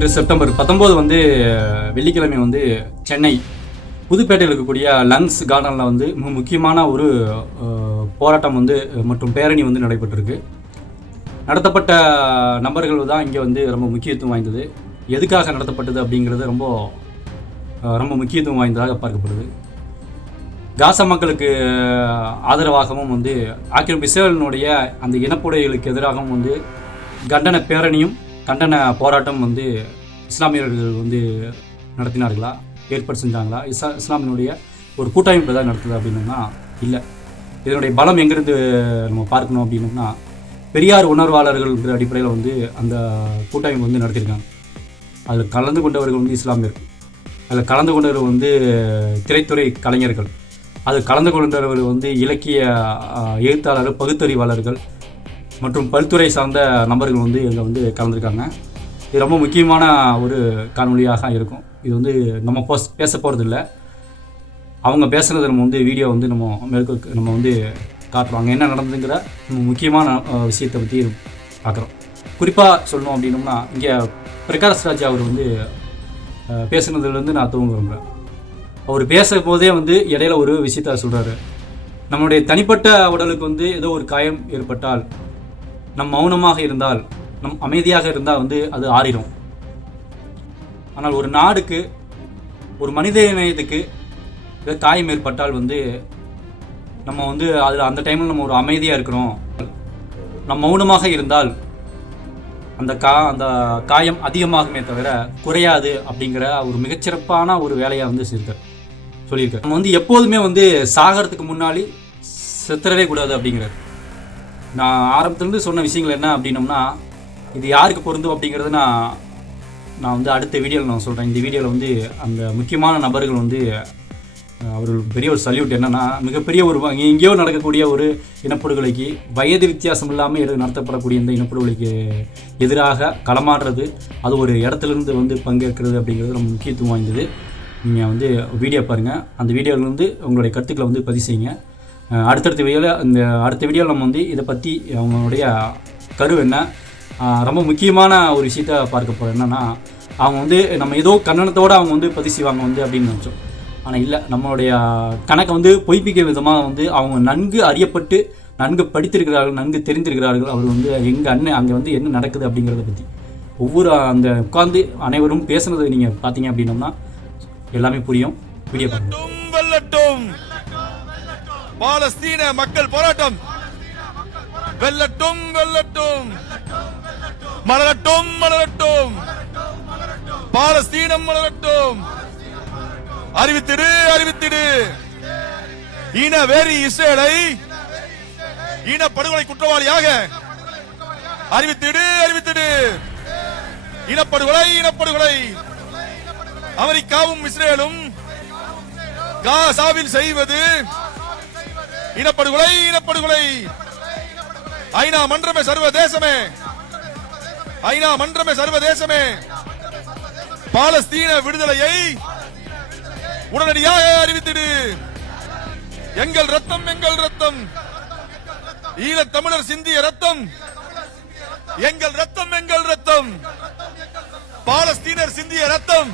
இன்று செப்டம்பர் 19 வந்து வெள்ளிக்கிழமை வந்து சென்னை புதுப்பேட்டையில் இருக்கக்கூடிய லங்ஸ் கார்டனில் வந்து மிக முக்கியமான ஒரு போராட்டம் வந்து மற்றும் பேரணி வந்து நடைபெற்றிருக்கு. நடத்தப்பட்ட நபர்கள் தான் இங்கே வந்து ரொம்ப முக்கியத்துவம் வாய்ந்தது. எதுக்காக நடத்தப்பட்டது அப்படிங்கிறது ரொம்ப முக்கியத்துவம் வாய்ந்ததாக பார்க்கப்படுது. காசா மக்களுக்கு ஆதரவாகவும் வந்து ஆக்கிரமிப்பு இஸ்ரேலினுடைய அந்த இனப்புடைகளுக்கு எதிராகவும் வந்து கண்டன பேரணியும் கண்டன போராட்டம் வந்து இஸ்லாமியர்கள் வந்து நடத்தினார்களா, ஏற்பாடு செஞ்சாங்களா, இஸ்லாமியனுடைய ஒரு கூட்டமைப்பு தான் நடத்துது அப்படின்னோம்னா இல்லை. இதனுடைய பலம் எங்கிருந்து நம்ம பார்க்கணும் அப்படின்னோம்னா, பெரியார் உணர்வாளர்கள்ங்கிற அடிப்படையில் வந்து அந்த கூட்டமைப்பு வந்து நடத்தியிருக்காங்க. அதில் கலந்து கொண்டவர்கள் வந்து இஸ்லாமியர்கள், அதில் கலந்து கொண்டவர்கள் வந்து திரைத்துறை கலைஞர்கள், அதில் கலந்து கொண்டவர்கள் வந்து இலக்கிய எழுத்தாளர்கள், பகுத்தறிவாளர்கள் மற்றும் பல்துறை சார்ந்த நபர்கள் வந்து இதில் வந்து கலந்துருக்காங்க. இது ரொம்ப முக்கியமான ஒரு காணொலியாக இருக்கும். இது வந்து நம்ம பேச போகிறது இல்லை. அவங்க பேசுகிறது நம்ம வந்து வீடியோ வந்து நம்ம வந்து காட்டுவாங்க. என்ன நடந்ததுங்கிற முக்கியமான விஷயத்தை பற்றி பார்க்குறோம். குறிப்பாக சொல்லணும் அப்படின்னோம்னா, இங்கே பிரகாஷ் ராஜ் அவர் வந்து பேசுனதுலேருந்து நான் துவங்க விரும்புகிறேன். அவர் பேசும்போதே வந்து இடையில ஒரு விஷயத்த சொல்கிறாரு. நம்மளுடைய தனிப்பட்ட உடலுக்கு வந்து ஏதோ ஒரு காயம் ஏற்பட்டால், நம் மௌனமாக இருந்தால், நம் அமைதியாக இருந்தால் வந்து அது ஆறிடும். ஆனால் ஒரு நாடுக்கு, ஒரு மனித இனத்துக்கு காயம் ஏற்பட்டால் வந்து நம்ம வந்து அதில் அந்த டைமில் நம்ம ஒரு அமைதியாக இருக்கிறோம், நம் மௌனமாக இருந்தால் அந்த காயம் அதிகமாகுமே தவிர குறையாது அப்படிங்கிற ஒரு மிகச்சிறப்பான ஒரு வேலையை வந்து சொல்லியிருக்காரு. நம்ம வந்து எப்போதுமே வந்து சாகிறதுக்கு முன்னாடி செத்துறவே கூடாது அப்படிங்கிறார். நான் ஆரம்பத்துலேருந்து சொன்ன விஷயங்கள் என்ன அப்படின்னோம்னா, இது யாருக்கு பொருந்தும் அப்படிங்கிறது நான் வந்து அடுத்த வீடியோவில் நான் சொல்கிறேன். இந்த வீடியோவில் வந்து அந்த முக்கியமான நபர்கள் வந்து அவர்களுக்கு பெரிய ஒரு சல்யூட். என்னென்னா, மிகப்பெரிய ஒரு எங்கேயோ நடக்கக்கூடிய ஒரு இனப்படுகொலைக்கு, வயது வித்தியாசம் இல்லாமல் நடத்தப்படக்கூடிய இந்த இனப்படுகொலைக்கு எதிராக களமாடுறது, அது ஒரு இடத்துலேருந்து வந்து பங்கேற்கிறது அப்படிங்கிறது ரொம்ப முக்கியத்துவம் வாய்ந்தது. நீங்கள் வந்து வீடியோ பாருங்கள். அந்த வீடியோவிலேருந்து உங்களுடைய கருத்துக்களை வந்து பதிவு செய்யுங்க. அடுத்த வீடியோவில் நம்ம வந்து இதை பற்றி அவங்களுடைய கரு என்ன, ரொம்ப முக்கியமான ஒரு விஷயத்த பார்க்க போகிறோம். என்னென்னா, அவங்க வந்து நம்ம ஏதோ கண்டனத்தோடு அவங்க வந்து பதிவு செய்வாங்க வந்து அப்படின்னு நினச்சோம். ஆனால் இல்லை, நம்மளுடைய கணக்கை வந்து பொய்ப்பிக்க விதமாக வந்து அவங்க நன்கு அறியப்பட்டு, நன்கு படித்திருக்கிறார்கள், நன்கு தெரிந்திருக்கிறார்கள். அவர் வந்து அங்கே வந்து என்ன நடக்குது அப்படிங்கிறத பற்றி ஒவ்வொரு அந்த உட்கார்ந்து அனைவரும் பேசுனதை நீங்கள் பார்த்தீங்க அப்படின்னோம்னா எல்லாமே புரியும். வீடியோ வெல்லட்டும் பாலஸ்தீன மக்கள் போராட்டம், வெல்லட்டும் வெல்லட்டும், மலரட்டும் மலரட்டும், பாலஸ்தீனம் மலரட்டும். அறிவித்திடு அறிவித்திடு, இன வெறி இஸ்ரேலை இன படுகொலை குற்றவாளியாக அறிவித்திடு அறிவித்திடு. இனப்படுகொலை இனப்படுகொலை, அமெரிக்காவும் இஸ்ரேலும் காசாவில் செய்வது இனப்படுகொலை இனப்படுகொலை. ஐநா மன்றமே சர்வதேசமே, ஐநா மன்றமே சர்வதேசமே, பாலஸ்தீன விடுதலையை உடனடியாக அறிவித்திடு. எங்கள் ரத்தம் எங்கள் ரத்தம், ஈழத் தமிழர் சிந்திய ரத்தம், எங்கள் ரத்தம் எங்கள் ரத்தம், பாலஸ்தீனர் சிந்திய ரத்தம்,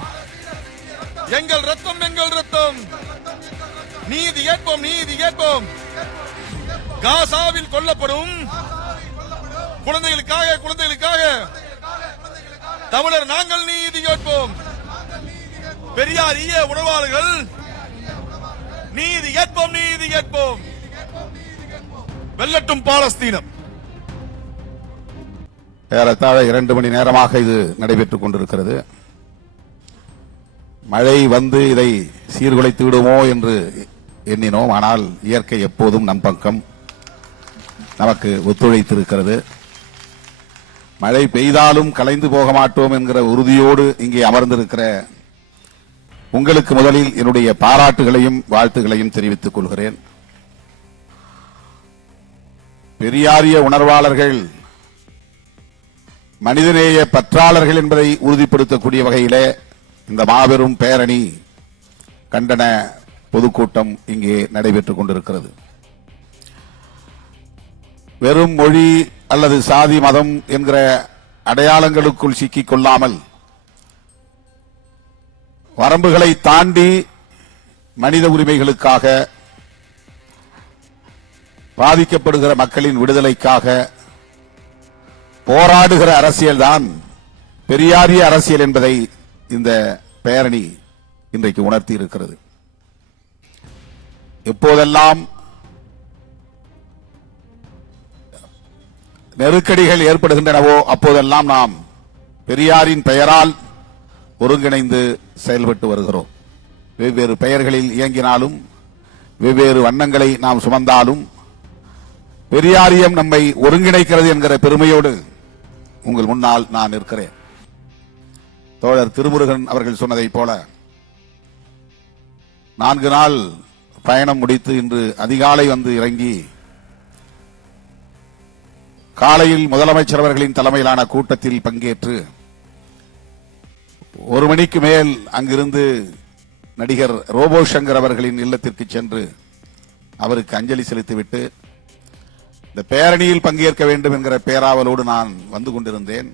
எங்கள் ரத்தம் எங்கள் ரத்தம். நீதி ஏற்போம் நீதி ஏற்போம். காசாவில் கொல்லப்படும் குழந்தைகளுக்காக குழந்தைகளுக்காக தமிழர் நாங்கள் நீதி கேட்போம். பெரியார் உணர்வாளர்கள் நீதி கேட்போம் நீதி கேட்போம். வெல்லட்டும் பாலஸ்தீனம். ஏறத்தாழ 2 மணி நேரமாக இது நடைபெற்றுக் கொண்டிருக்கிறது. மழை வந்து இதை சீர்குலைத்து விடுமோ என்று எண்ணினோம். ஆனால் இயற்கை எப்போதும் நம் பக்கம் நமக்கு ஒத்துழைத்திருக்கிறது. மழை பெய்தாலும் கலைந்து போக மாட்டோம் என்கிற உறுதியோடு இங்கே அமர்ந்திருக்கிற உங்களுக்கு முதலில் என்னுடைய பாராட்டுகளையும் வாழ்த்துகளையும் தெரிவித்துக் கொள்கிறேன். பெரியாரிய உணர்வாளர்கள், மனிதநேய பற்றாளர்கள் என்பதை உறுதிப்படுத்தக்கூடிய வகையிலே இந்த மாபெரும் பேரணி, கண்டன பொதுக்கூட்டம் இங்கே நடைபெற்றுக் கொண்டிருக்கிறது. வெறும் மொழி அல்லது சாதி மதம் என்கிற அடையாளங்களுக்குள் சிக்கிக் கொள்ளாமல் வரம்புகளை தாண்டி மனித உரிமைகளுக்காக, பாதிக்கப்படுகிற மக்களின் விடுதலைக்காக போராடுகிற அரசியல்தான் பெரியாரிய அரசியல் என்பதை இந்த பேரணி இன்றைக்கு உணர்த்தி இருக்கிறது. எப்போதெல்லாம் நெருக்கடிகள் ஏற்படுகின்றனவோ அப்போதெல்லாம் நாம் பெரியாரின் பெயரால் ஒருங்கிணைந்து செயல்பட்டு வருகிறோம். வெவ்வேறு பெயர்களில் இயங்கினாலும், வெவ்வேறு வண்ணங்களை நாம் சுமந்தாலும், பெரியாரியம் நம்மை ஒருங்கிணைக்கிறது என்கிற பெருமையோடு உங்கள் முன்னால் நான் இருக்கிறேன். தோழர் திருமுருகன் அவர்கள் சொன்னதைப் போல 4 நாள் பயணம் முடித்து இன்று அதிகாலை வந்து இறங்கி காலையில் முதலமைச்சர் அவர்களின் தலைமையிலான கூட்டத்தில் பங்கேற்று 1 மணிக்கு மேல் அங்கிருந்து நடிகர் ரோபோ சங்கர் அவர்களின் இல்லத்திற்கு சென்று அவருக்கு அஞ்சலி செலுத்திவிட்டு இந்த பேரணியில் பங்கேற்க வேண்டும் என்கிற பேராவலோடு நான் வந்து கொண்டிருந்தேன்.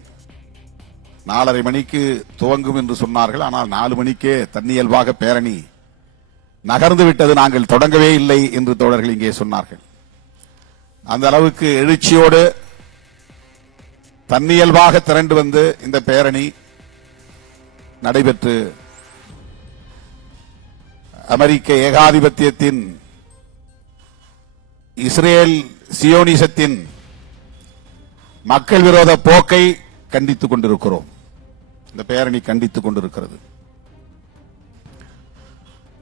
4:30 மணிக்கு துவங்கும் என்று சொன்னார்கள். ஆனால் 4 மணிக்கே தன்னியல்பாக பேரணி நகர்ந்து விட்டது, நாங்கள் தொடங்கவே இல்லை என்று தோழர்கள் இங்கே சொன்னார்கள். அந்த அளவுக்கு எழுச்சியோடு தன்னியல்பாக திரண்டு வந்து இந்த பேரணி நடைபெற்று அமெரிக்க ஏகாதிபத்தியத்தின், இஸ்ரேல் சியோனிசத்தின் மக்கள் விரோத போக்கை கண்டித்துக் கொண்டிருக்கிறோம். இந்த பேரணி கண்டித்துக் கொண்டிருக்கிறது.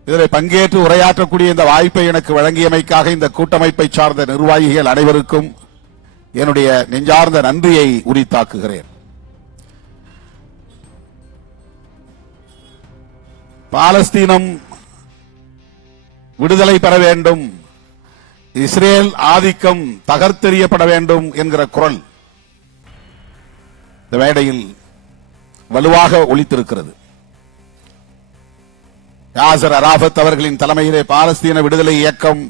இதில் பங்கேற்று உரையாற்றக்கூடிய இந்த வாய்ப்பை எனக்கு வழங்கியமைக்காக இந்த கூட்டமைப்பை சார்ந்த நிர்வாகிகள் அனைவருக்கும் என்னுடைய நெஞ்சார்ந்த நன்றியை உரித்தாக்குகிறேன். பாலஸ்தீனம் விடுதலை பெற வேண்டும், இஸ்ரேல் ஆதிக்கம் தகர்த்தெறியப்பட வேண்டும் என்கிற குரல் இந்த மேடையில் வலுவாக ஒலித்திருக்கிறது. யாசர் அராஃபத் அவர்களின் தலைமையிலே பாலஸ்தீன விடுதலை இயக்கம்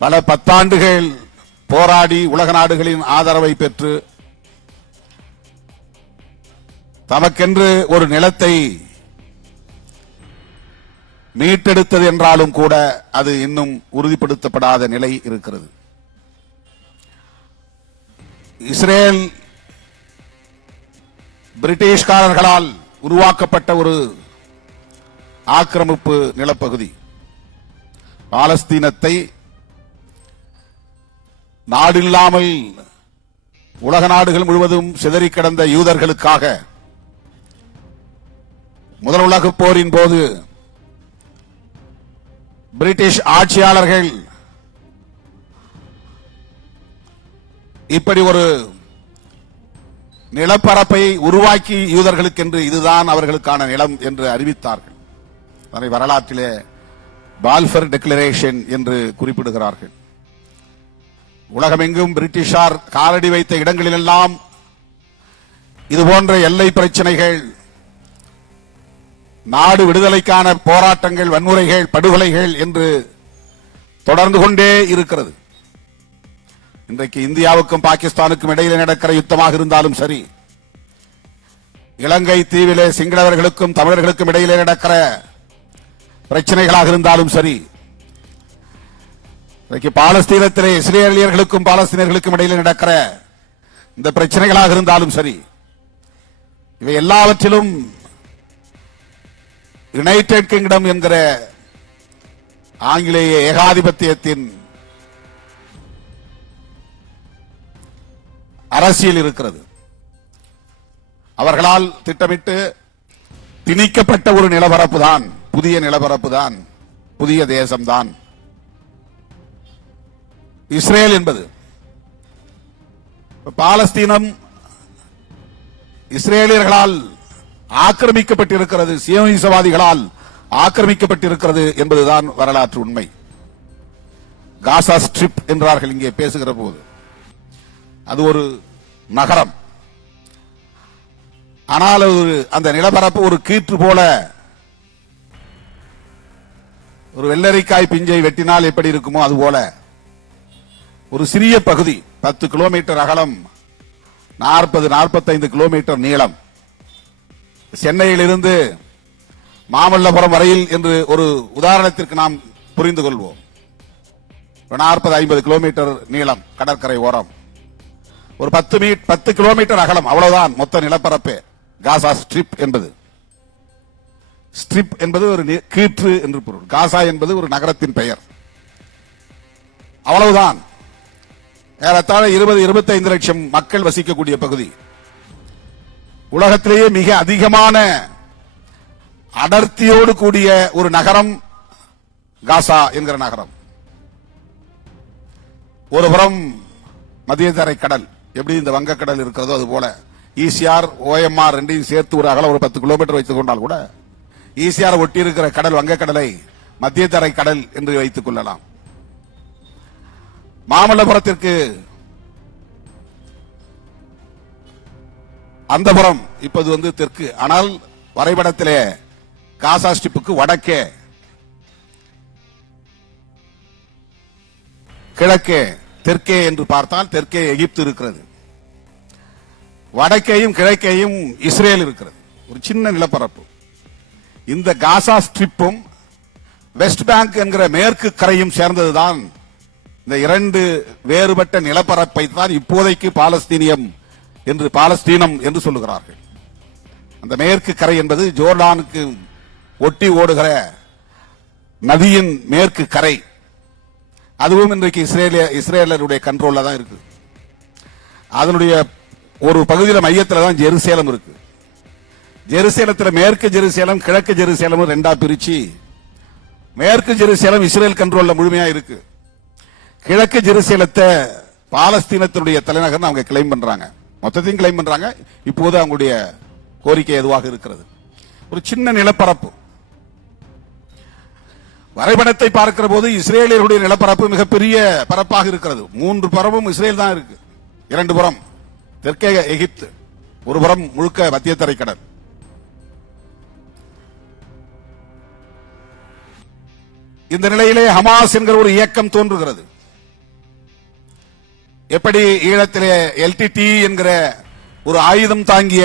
பல 10 ஆண்டுகள் போராடி உலக நாடுகளின் ஆதரவை பெற்று தமக்கென்று ஒரு நிலத்தை மீட்டெடுத்தது என்றாலும் கூட அது இன்னும் உறுதிப்படுத்தப்படாத நிலை இருக்கிறது. இஸ்ரேல் பிரிட்டிஷ்காரர்களால் உருவாக்கப்பட்ட ஒரு ஆக்கிரமிப்பு நிலப்பகுதி. பாலஸ்தீனத்தை நாடில்லாமல் உலக நாடுகள் முழுவதும் சிதறி கிடந்த யூதர்களுக்காக முதல் உலகப் போரின் போது பிரிட்டிஷ் ஆட்சியாளர்கள் இப்படி ஒரு நிலப்பரப்பை உருவாக்கி யூதர்களுக்கென்று இதுதான் அவர்களுக்கான நிலம் என்று அறிவித்தார்கள். அதை வரலாற்றிலே பால்ஃபர் டிக்ளரேஷன் என்று குறிப்பிடுகிறார்கள். உலகமெங்கும் பிரிட்டிஷார் காலடி வைத்த இடங்களிலெல்லாம் இதுபோன்ற எல்லை பிரச்சனைகள், நாடு விடுதலைக்கான போராட்டங்கள், வன்முறைகள், படுகொலைகள் என்று தொடர்ந்து கொண்டே இருக்கிறது. இன்றைக்கு இந்தியாவுக்கும் பாகிஸ்தானுக்கும் இடையிலே நடக்கிற யுத்தமாக இருந்தாலும் சரி, இலங்கை தீவிலே சிங்களவர்களுக்கும் தமிழர்களுக்கும் இடையிலே நடக்கிற பிரச்சனைகளாக இருந்தாலும் சரி, இன்றைக்கு பாலஸ்தீனத்திலே இஸ்ரேலியர்களுக்கும் பாலஸ்தீனர்களுக்கும் இடையிலே நடக்கிற இந்த பிரச்சனைகளாக இருந்தாலும் சரி, இவை எல்லாவற்றிலும் யுனைடெட் கிங்டம் என்கிற ஆங்கிலேய ஏகாதிபத்தியத்தின் அரசியல் இருக்கிறது. அவர்களால் திட்டமிட்டு திணிக்கப்பட்ட ஒரு நிலப்பரப்பு தான், புதிய நிலப்பரப்பு தான், புதிய தேசம்தான் இஸ்ரேல் என்பது. பாலஸ்தீனம் இஸ்ரேலியர்களால் ஆக்கிரமிக்கப்பட்டிருக்கிறது, சியோனிசவாதிகளால் ஆக்கிரமிக்கப்பட்டிருக்கிறது என்பதுதான் வரலாற்று உண்மை. காசா ஸ்ட்ரிப் என்றார்கள் இங்கே பேசுகிற போது. அது ஒரு நகரம். ஆனால் அந்த நிலப்பரப்பு ஒரு கீற்று போல, ஒரு வெள்ளரிக்காய் பிஞ்சை வெட்டினால் எப்படி இருக்குமோ அதுபோல ஒரு சிறிய பகுதி, 10 கிலோமீட்டர் அகலம், 40-45 கிலோமீட்டர் நீளம். சென்னையிலிருந்து மாமல்லபுரம் வரையில் என்று ஒரு உதாரணத்திற்கு நாம் புரிந்து கொள்வோம். 40-50 கிலோமீட்டர் நீளம் கடற்கரை ஓரம், ஒரு 10 கிலோமீட்டர் அகலம், அவ்வளவுதான் மொத்த நிலப்பரப்பே காசா ஸ்ட்ரிப் என்பது. ஸ்ட்ரிப் என்பது ஒரு கீற்று என்று பொருள். காசா என்பது ஒரு நகரத்தின் பெயர். அவ்வளவுதான். ஏறத்தாழ 20-25 லட்சம் மக்கள் வசிக்கக்கூடிய பகுதி. உலகத்திலேயே மிக அதிகமான அடர்த்தியோடு கூடிய ஒரு நகரம் காசா என்கிற நகரம். ஒரு புறம் மத்திய தரை கடல், எப்படி இந்த வங்கக்கடல் இருக்கிறதோ அது போல ஈசிஆர் OMR ரெண்டையும் சேர்த்து ஒரு அகலம் ஒரு 10 கிலோமீட்டர் வைத்துக் கொண்டால் கூட ஈசிஆர் ஒட்டி இருக்கிற கடல் வங்கக்கடலை மத்திய தரை கடல் என்று வைத்துக் கொள்ளலாம். மாமல்லபுரத்திற்கு அந்த புறம் இப்போது தெற்கு. ஆனால் வரைபடத்திலே காசா ஸ்ட்ரிப்புக்கு வடக்கே, கிழக்கே, தெற்கே என்று பார்த்தால் தெற்கே எகிப்து இருக்கிறது, வடக்கேயும் கிழக்கேயும் இஸ்ரேல் இருக்கிறது. ஒரு சின்ன நிலப்பரப்பு. இந்த காசா ஸ்ட்ரிப்பும் வெஸ்ட் பேங்க் என்கிற மேற்கு கரையும் சேர்ந்ததுதான். இந்த இரண்டு வேறுபட்ட நிலப்பரப்பை தான் இப்போதைக்கு பாலஸ்தீனம் என்று சொல்லுகிறார்கள். அந்த மேற்கு கரை என்பது ஜோர்டானுக்கு ஒட்டி ஓடுகிற நதியின் மேற்கு கரை. அதுவும் இன்றைக்கு இஸ்ரேலருடைய கண்ட்ரோல்ல தான் இருக்கு. அதனுடைய ஒரு பகுதியில் மையத்தில் தான் ஜெருசலேம் இருக்கு. ஜெருசலேத்தில் மேற்கு ஜெருசலேம் கிழக்கு ஜெருசலேம் ரெண்டா பிரிச்சு, மேற்கு ஜெருசலேம் இஸ்ரேல் கண்ட்ரோல்ல முழுமையா இருக்கு. கிழக்கு ஜெருசலேத்தை பாலஸ்தீனத்தினுடைய தலைநகர் அவங்க கிளைம் பண்றாங்க, மொத்தத்தையும் கிளைம் பண்றாங்க. இப்போது அவங்களுடைய கோரிக்கை எதுவாக இருக்கிறது? ஒரு சின்ன நிலப்பரப்பு. வரைபடத்தை பார்க்கிற போது இஸ்ரேலியர்களுடைய நிலப்பரப்பு மிகப்பெரிய பரப்பாக இருக்கிறது. 3 புறமும் இஸ்ரேல் தான் இருக்கு. 2 புறம் தெற்கே எகிப்து, ஒரு புறம் முழுக்க மத்திய தரைக்கடல். இந்த நிலையிலே ஹமாஸ் என்கிற ஒரு இயக்கம் தோன்றுகிறது. எப்படி ஈழத்திலே LTT என்கிற ஒரு ஆயுதம் தாங்கிய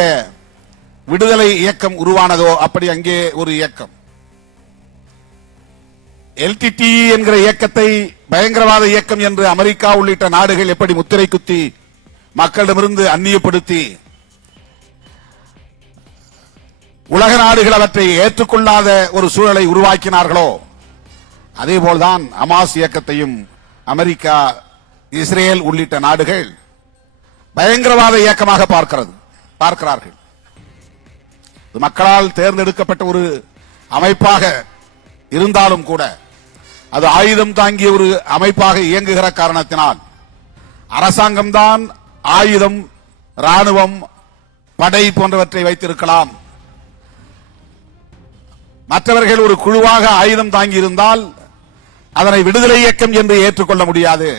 விடுதலை இயக்கம் உருவானதோ அப்படி அங்கே ஒரு இயக்கம். LTT என்கிற இயக்கத்தை பயங்கரவாத இயக்கம் என்று அமெரிக்கா உள்ளிட்ட நாடுகள் எப்படி முத்திரை குத்தி மக்களிடமிருந்து அந்நியப்படுத்தி உலக நாடுகள் அவற்றை ஏற்றுக்கொள்ளாத ஒரு சூழலை உருவாக்கினார்களோ அதேபோல்தான் ஹமாஸ் இயக்கத்தையும் அமெரிக்கா, இஸ்ரேல் உள்ளிட்ட நாடுகள் பயங்கரவாத இயக்கமாக பார்க்கிறார்கள். மக்களால் தேர்ந்தெடுக்கப்பட்ட ஒரு அமைப்பாக இருந்தாலும் கூட அது ஆயுதம் தாங்கிய ஒரு அமைப்பாக இயங்குகிற காரணத்தினால் அரசாங்கம்தான் ஆயுதம், ராணுவம், படை போன்றவற்றை வைத்திருக்கலாம். மற்றவர்கள் ஒரு குழுவாக ஆயுதம் தாங்கி இருந்தால் அதனை விடுதலை இயக்கம் என்று ஏற்றுக்கொள்ள முடியாது.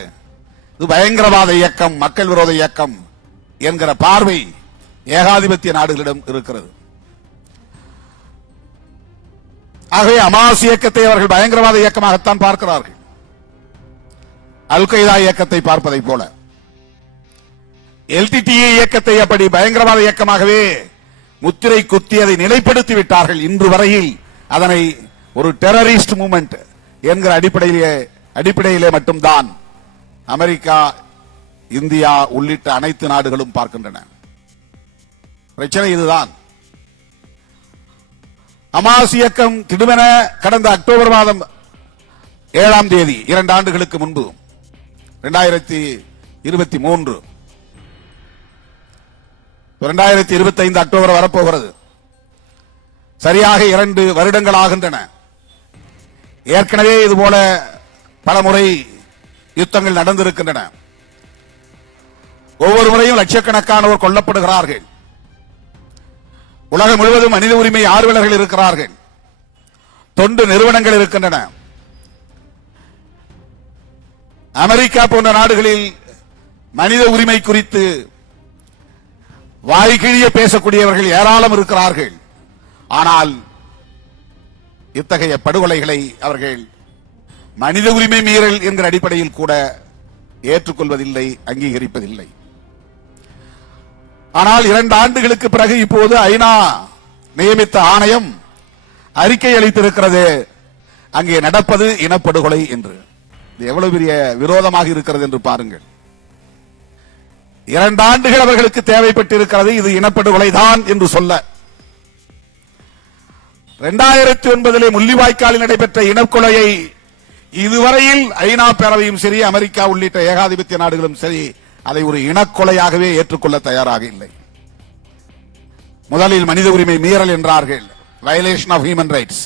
இது பயங்கரவாத இயக்கம், மக்கள் விரோத இயக்கம் என்கிற பார்வை ஏகாதிபத்திய நாடுகளிடம் இருக்கிறது. ஆகவே ஹமாஸ் இயக்கத்தை அவர்கள் பயங்கரவாத இயக்கமாகத்தான் பார்க்கிறார்கள், அல் கொய்தா இயக்கத்தை பார்ப்பதை போல. LTTE இயக்கத்தை அப்படி பயங்கரவாத இயக்கமாகவே முத்திரை குத்தி அதை நிலைப்படுத்தி விட்டார்கள். இன்று வரையில் அதனை ஒரு டெரரிஸ்ட் மூவ்மெண்ட் என்கிற அடிப்படையிலே மட்டும்தான் அமெரிக்கா, இந்தியா உள்ளிட்ட அனைத்து நாடுகளும் பார்க்கின்றன. பிரச்சனை இதுதான். ஹமாஸ் இயக்கம் திடுமென கடந்த அக்டோபர் மாதம் 7ஆம் தேதி, 2 ஆண்டுகளுக்கு முன்பு 2023, 2025 அக்டோபர் வரப்போகிறது. சரியாக 2 வருடங்கள் ஆகின்றன. ஏற்கனவே இதுபோல பல முறை யுத்தங்கள் நடந்திருக்கின்றன. ஒவ்வொரு முறையும் லட்சக்கணக்கானோர் கொல்லப்படுகிறார்கள். உலகம் முழுவதும் மனித உரிமை ஆர்வலர்கள் இருக்கிறார்கள், தொண்டு நிறுவனங்கள் இருக்கின்றன. அமெரிக்கா போன்ற நாடுகளில் மனித உரிமை குறித்து வாய்கிழிய பேசக்கூடியவர்கள் ஏராளம் இருக்கிறார்கள். ஆனால் இத்தகைய படுகொலைகளை அவர்கள் மனித உரிமை மீறல் என்கிற அடிப்படையில் கூட ஏற்றுக்கொள்வதில்லை, அங்கீகரிப்பதில்லை. ஆனால் 2 ஆண்டுகளுக்கு பிறகு இப்போது ஐநா நியமித்த ஆணையம் அறிக்கை அளித்திருக்கிறது, அங்கே நடப்பது இனப்படுகொலை என்று. இது எவ்வளவு பெரிய விரோதமாக இருக்கிறது என்று பாருங்கள். 2 ஆண்டுகள் அவர்களுக்கு தேவைப்பட்டிருக்கிறது இது இனப்படுகொலைதான் என்று சொல்ல. 2009 முள்ளிவாய்க்காலில் நடைபெற்ற இனக்கொலையை இதுவரையில் ஐநா பேரவையும் சரி, அமெரிக்கா உள்ளிட்ட ஏகாதிபத்திய நாடுகளும் சரி, அதை ஒரு இனக்கொலையாகவே ஏற்றுக்கொள்ள தயாராக இல்லை. முதலில் மனித உரிமை மீறல் என்றார்கள், வயலேஷன் ஆஃப் ஹியூமன் ரைட்ஸ்.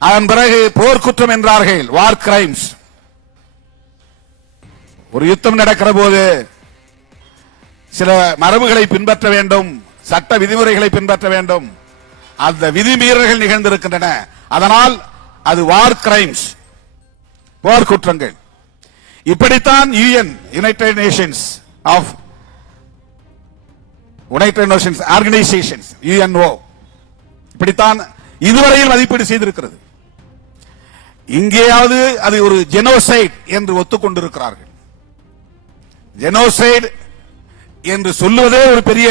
அதன் பிறகு போர்க்குற்றம் என்றார்கள், வார் கிரைம்ஸ். ஒரு யுத்தம் நடக்கிற போது சில மரபுகளை பின்பற்ற வேண்டும், சட்ட விதிமுறைகளை பின்பற்ற வேண்டும். அந்த விதிமீறல்கள் நிகழ்ந்திருக்கின்றன, அதனால் அது வார் கிரைம்ஸ், போர்க்குற்றங்கள். இப்படித்தான் யுனைடெட் நேஷன்ஸ் ஆர்கனைசேஷன்ஸ் UNO இப்படித்தான் இதுவரையில் மதிப்பீடு செய்திருக்கிறது. இங்கேயாவது அது ஒரு ஜெனோசைட் என்று ஒத்துக்கொண்டிருக்கிறார்கள். ஜெனோசைட் என்று சொல்லுவதே ஒரு பெரிய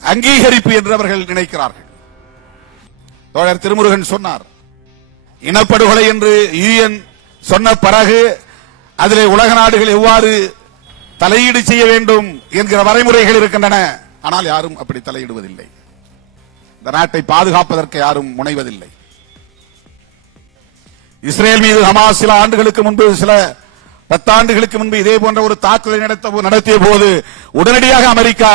அங்கீகரிப்பு என்று அவர்கள் நினைக்கிறார்கள். தோழர் திருமுருகன் சொன்னார், இனப்படுகொலை என்று UN சொன்ன பிறகு அதிலே உலக நாடுகள் எவ்வாறு தலையீடு செய்ய வேண்டும் என்கிற வரைமுறைகள் இருக்கின்றன. ஆனால் யாரும் அப்படி தலையிடுவதில்லை. இந்த நாட்டை பாதுகாப்பதற்கு யாரும் முனைவதில்லை. இஸ்ரேல் மீது ஹமாஸ் சில ஆண்டுகளுக்கு முன்பு, சில 10 ஆண்டுகளுக்கு முன்பு இதே போன்ற ஒரு தாக்குதலை நடத்திய போது உடனடியாக அமெரிக்கா